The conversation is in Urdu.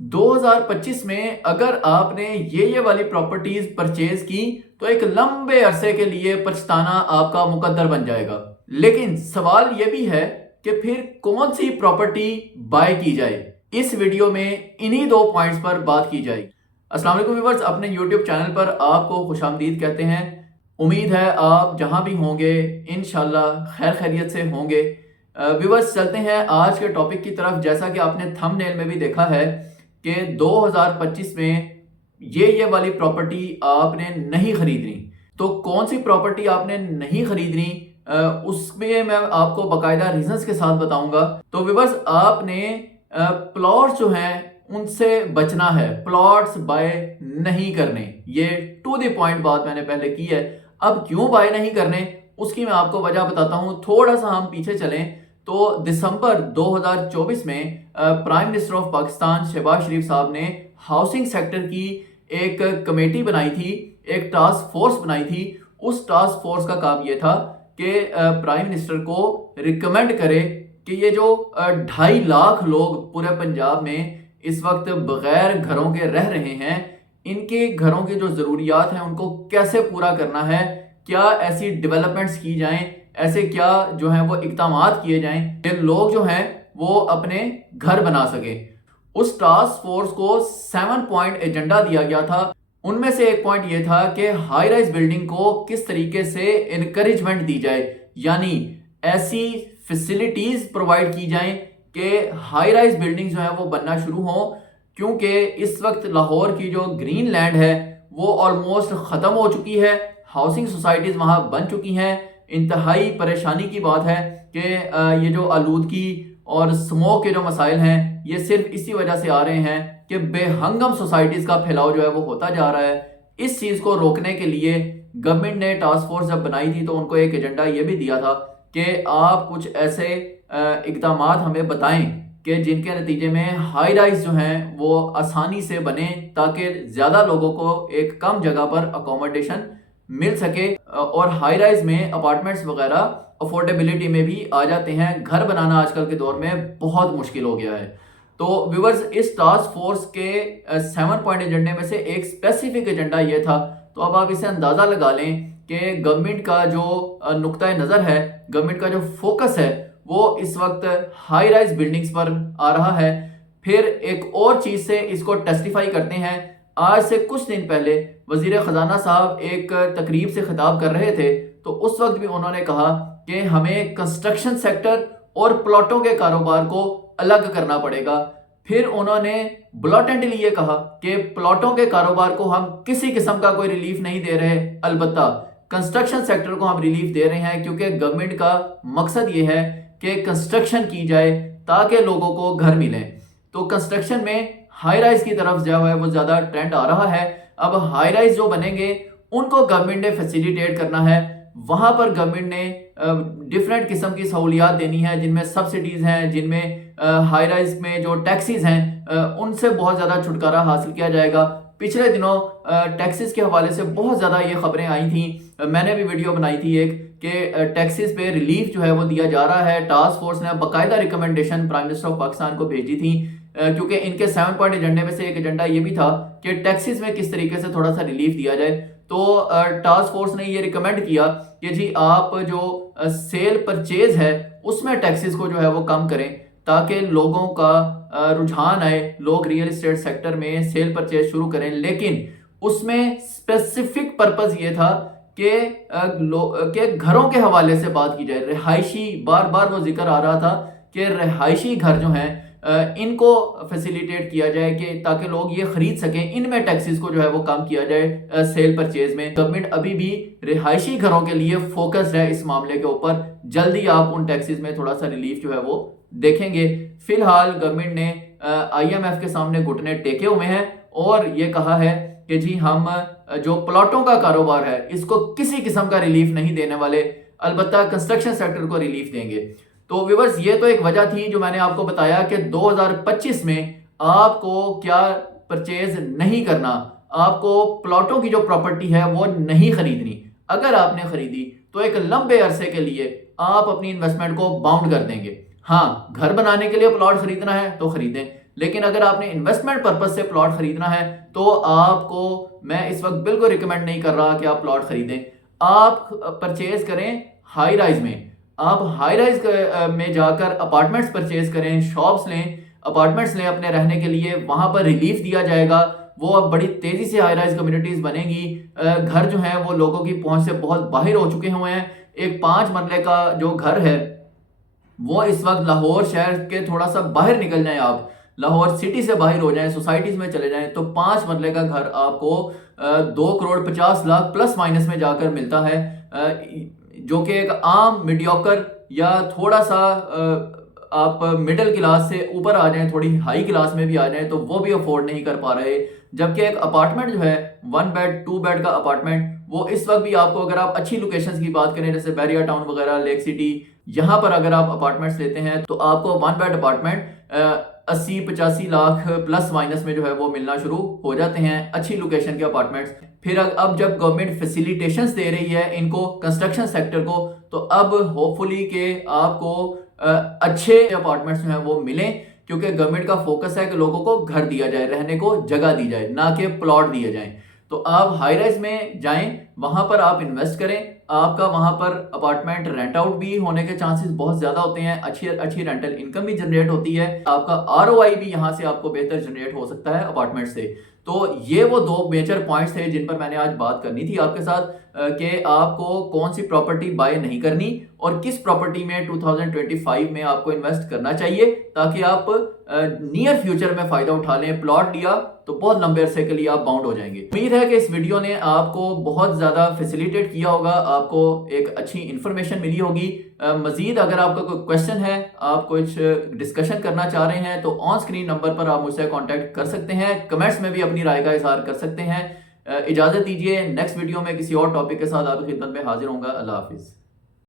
2025 میں اگر آپ نے یہ والی پراپرٹیز پرچیز کی تو ایک لمبے عرصے کے لیے پچھتانا آپ کا مقدر بن جائے گا۔ لیکن سوال یہ بھی ہے کہ پھر کون سی پراپرٹی بائی کی جائے؟ اس ویڈیو میں انہی دو پوائنٹس پر بات کی جائے گی۔ السلام علیکم ویورز، اپنے یوٹیوب چینل پر آپ کو خوش آمدید کہتے ہیں۔ امید ہے آپ جہاں بھی ہوں گے انشاءاللہ خیر خیریت سے ہوں گے۔ ویورز چلتے ہیں آج کے ٹاپک کی طرف۔ جیسا کہ آپ نے تھمب نیل میں بھی دیکھا ہے کہ 2025 میں یہ والی پراپرٹی آپ نے نہیں خریدنی، تو کون سی پراپرٹی آپ نے نہیں خریدنی اس میں میں آپ کو باقاعدہ ریزنز کے ساتھ بتاؤں گا۔ تو ویورز آپ نے پلاٹس جو ہیں ان سے بچنا ہے، پلاٹس بائی نہیں کرنے۔ یہ ٹو دی پوائنٹ بات میں نے پہلے کی ہے۔ اب کیوں بائی نہیں کرنے اس کی میں آپ کو وجہ بتاتا ہوں۔ تھوڑا سا ہم پیچھے چلیں تو دسمبر 2024 میں prime minister of Pakistan Shehbaz Sharif صاحب نے ہاؤسنگ سیکٹر کی ایک کمیٹی بنائی تھی، ایک ٹاسک فورس بنائی تھی۔ اس ٹاسک فورس کا کام یہ تھا کہ پرائم منسٹر کو ریکمینڈ کرے کہ یہ جو 2.5 لاکھ لوگ پورے پنجاب میں اس وقت بغیر گھروں کے رہ رہے ہیں، ان کے گھروں کی جو ضروریات ہیں ان کو کیسے پورا کرنا ہے، کیا ایسی ڈیولپمنٹس کی جائیں، ایسے کیا جو ہیں وہ اقدامات کیے جائیں کہ لوگ جو ہیں وہ اپنے گھر بنا سکیں۔ اس ٹاسک فورس کو 7 پوائنٹ ایجنڈا دیا گیا تھا۔ ان میں سے ایک پوائنٹ یہ تھا کہ ہائی رائز بلڈنگ کو کس طریقے سے انکریجمنٹ دی جائے، یعنی ایسی فیسلٹیز پرووائڈ کی جائیں کہ ہائی رائز بلڈنگ جو ہیں وہ بننا شروع ہوں، کیونکہ اس وقت لاہور کی جو گرین لینڈ ہے وہ آلموسٹ ختم ہو چکی ہے، ہاؤسنگ سوسائٹیز وہاں بن چکی ہیں۔ انتہائی پریشانی کی بات ہے کہ یہ جو آلودگی اور سموک کے جو مسائل ہیں یہ صرف اسی وجہ سے آ رہے ہیں کہ بے ہنگم سوسائٹیز کا پھیلاؤ جو ہے وہ ہوتا جا رہا ہے۔ اس چیز کو روکنے کے لیے گورنمنٹ نے ٹاسک فورس جب بنائی تھی تو ان کو ایک ایجنڈا یہ بھی دیا تھا کہ آپ کچھ ایسے اقدامات ہمیں بتائیں کہ جن کے نتیجے میں ہائی رائز جو ہیں وہ آسانی سے بنے تاکہ زیادہ لوگوں کو ایک کم جگہ پر اکوموڈیشن مل سکے، اور ہائی رائز میں اپارٹمنٹس وغیرہ افورڈیبلٹی میں بھی آ جاتے ہیں۔ گھر بنانا آج کل کے دور میں بہت مشکل ہو گیا ہے۔ تو ویورز اس ٹاسک فورس کے 7 پوائنٹ ایجنڈے میں سے ایک اسپیسیفک ایجنڈا یہ تھا۔ تو اب آپ اسے اندازہ لگا لیں کہ گورنمنٹ کا جو نقطۂ نظر ہے، گورنمنٹ کا جو فوکس ہے وہ اس وقت ہائی رائز بلڈنگز پر آ رہا ہے۔ پھر ایک اور چیز سے اس کو ٹیسٹیفائی کرتے ہیں۔ آج سے کچھ دن پہلے وزیر خزانہ صاحب ایک تقریب سے خطاب کر رہے تھے تو اس وقت بھی انہوں نے کہا کہ ہمیں کنسٹرکشن سیکٹر اور پلاٹوں کے کاروبار کو الگ کرنا پڑے گا۔ پھر انہوں نے بلاٹنٹلی یہ کہا کہ پلاٹوں کے کاروبار کو ہم کسی قسم کا کوئی ریلیف نہیں دے رہے، البتہ کنسٹرکشن سیکٹر کو ہم ریلیف دے رہے ہیں، کیونکہ گورنمنٹ کا مقصد یہ ہے کہ کنسٹرکشن کی جائے تاکہ لوگوں کو گھر ملیں۔ تو کنسٹرکشن میں ہائی رائز کی طرف جو ہے وہ زیادہ ٹرینڈ آ رہا ہے۔ اب ہائی رائز جو بنیں گے ان کو گورنمنٹ نے فیسیلیٹیٹ کرنا ہے، وہاں پر گورنمنٹ نے ڈیفرنٹ قسم کی سہولیات دینی ہے، جن میں سبسڈیز ہیں، جن میں ہائی رائز میں جو ٹیکسیز ہیں ان سے بہت زیادہ چھٹکارا حاصل کیا جائے گا۔ پچھلے دنوں ٹیکسیز کے حوالے سے بہت زیادہ یہ خبریں آئی تھیں، میں نے بھی ویڈیو بنائی تھی ایک کہ ٹیکسیز پہ ریلیف جو ہے وہ دیا جا رہا ہے۔ ٹاسک فورس نے باقاعدہ recommendation prime minister of Pakistan کو بھیجی تھی، کیونکہ ان کے 7 پوائنٹ ایجنڈے میں سے ایک ایجنڈا یہ بھی تھا کہ ٹیکسیز میں کس طریقے سے تھوڑا سا ریلیف دیا جائے۔ تو ٹاسک فورس نے یہ ریکمینڈ کیا کہ جی آپ جو سیل پرچیز ہے اس میں ٹیکسیز کو جو ہے وہ کم کریں تاکہ لوگوں کا رجحان آئے، لوگ ریئل اسٹیٹ سیکٹر میں سیل پرچیز شروع کریں۔ لیکن اس میں اسپیسیفک پرپز یہ تھا کہ گھروں کے حوالے سے بات کی جائے، رہائشی، بار بار وہ ذکر آ رہا تھا کہ رہائشی گھر جو ہیں ان کو فیسیلیٹیٹ کیا جائے کہ تاکہ لوگ یہ خرید سکیں، ان میں ٹیکسیز کو جو ہے وہ کم کیا جائے سیل پرچیز میں۔ گورنمنٹ ابھی بھی رہائشی گھروں کے لیے فوکسڈ ہے اس معاملے کے اوپر، جلدی آپ ان ٹیکسیز میں تھوڑا سا ریلیف جو ہے وہ دیکھیں گے۔ فی الحال گورنمنٹ نے IMF کے سامنے گھٹنے ٹیکے ہوئے ہیں اور یہ کہا ہے کہ جی ہم جو پلاٹوں کا کاروبار ہے اس کو کسی قسم کا ریلیف نہیں دینے والے، البتہ کنسٹرکشن سیکٹر کو ریلیف دیں گے۔ تو ویورز یہ تو ایک وجہ تھی جو میں نے آپ کو بتایا کہ 2025 میں آپ کو کیا پرچیز نہیں کرنا، آپ کو پلاٹوں کی جو پراپرٹی ہے وہ نہیں خریدنی۔ اگر آپ نے خریدی تو ایک لمبے عرصے کے لیے آپ اپنی انویسٹمنٹ کو باؤنڈ کر دیں گے۔ ہاں، گھر بنانے کے لیے پلاٹ خریدنا ہے تو خریدیں، لیکن اگر آپ نے انویسٹمنٹ پرپز سے پلاٹ خریدنا ہے تو آپ کو میں اس وقت بالکل ریکمینڈ نہیں کر رہا کہ آپ پلاٹ خریدیں. آپ پرچیز کریں ہائی رائز میں. آپ ہائی رائز میں جا کر اپارٹمنٹس پرچیز کریں, شاپس لیں, اپارٹمنٹس لیں اپنے رہنے کے لیے. وہاں پر ریلیف دیا جائے گا, وہ اب بڑی تیزی سے ہائی رائز کمیونٹیز بنیں گی. گھر جو ہیں وہ لوگوں کی پہنچ سے بہت باہر ہو چکے ہوئے ہیں. ایک 5 مرلے کا جو گھر ہے وہ اس وقت لاہور شہر کے تھوڑا سا باہر نکل جائیں, آپ لاہور سٹی سے باہر ہو جائیں, سوسائٹیز میں چلے جائیں, تو 5 مرلے کا گھر آپ کو 2,50,00,000 پلس مائنس میں جا کر ملتا ہے, جو کہ ایک عام میڈیوکر یا تھوڑا سا آپ مڈل کلاس سے اوپر آ جائیں, تھوڑی ہائی کلاس میں بھی آ جائیں تو وہ بھی افورڈ نہیں کر پا رہے. جبکہ ایک اپارٹمنٹ جو ہے 1 بیڈ 2 بیڈ کا اپارٹمنٹ, وہ اس وقت بھی آپ کو, اگر آپ اچھی لوکیشنز کی بات کریں جیسے بیریا ٹاؤن وغیرہ, لیک سٹی, یہاں پر اگر آپ اپارٹمنٹس لیتے ہیں تو آپ کو 1 bed apartment 80-85 lakh plus minus میں جو ہے وہ ملنا شروع ہو جاتے ہیں, اچھی لوکیشن کے اپارٹمنٹس. پھر اب جب گورنمنٹ فیسیلیٹیشنز دے رہی ہے ان کو, کنسٹرکشن سیکٹر کو, تو اب ہوپ فلی کہ آپ کو اچھے اپارٹمنٹس جو ہیں وہ ملیں, کیونکہ گورنمنٹ کا فوکس ہے کہ لوگوں کو گھر دیا جائے, رہنے کو جگہ دی جائے, نہ کہ پلاٹ دیے جائیں. تو آپ ہائی رائز میں جائیں, وہاں پر آپ انویسٹ کریں, آپ کا وہاں پر اپارٹمنٹ رینٹ آؤٹ بھی ہونے کے چانسز بہت زیادہ ہوتے ہیں, اچھی رینٹل انکم بھی جنریٹ ہوتی ہے, آپ کا ROI بھی یہاں سے آپ کو بہتر جنریٹ ہو سکتا ہے اپارٹمنٹ سے. تو یہ وہ 2 میجر پوائنٹس تھے جن پر میں نے آج بات کرنی تھی آپ کے ساتھ, کہ آپ کو کون سی پراپرٹی بائی نہیں کرنی اور کس پراپرٹی میں 2025 میں آپ کو انویسٹ کرنا چاہیے تاکہ آپ نیئر فیوچر میں فائدہ اٹھا لیں. پلاٹ لیا تو بہت لمبے عرصے کے لیے آپ باؤنڈ ہو جائیں گے. امید ہے کہ اس ویڈیو نے آپ کو بہت زیادہ فیسیلیٹیٹ کیا ہوگا, آپ کو ایک اچھی انفارمیشن ملی ہوگی. مزید اگر آپ کا کوئی کویسچن ہے, آپ کچھ ڈسکشن کرنا چاہ رہے ہیں, تو آن اسکرین نمبر پر آپ مجھ سے کانٹیکٹ کر سکتے ہیں, کمنٹس میں بھی اپنی رائے کا اظہار کر سکتے ہیں. اجازت دیجیے, نیکسٹ ویڈیو میں کسی اور ٹاپک کے ساتھ آپ کی خدمت میں حاضر ہوں گا. اللہ حافظ.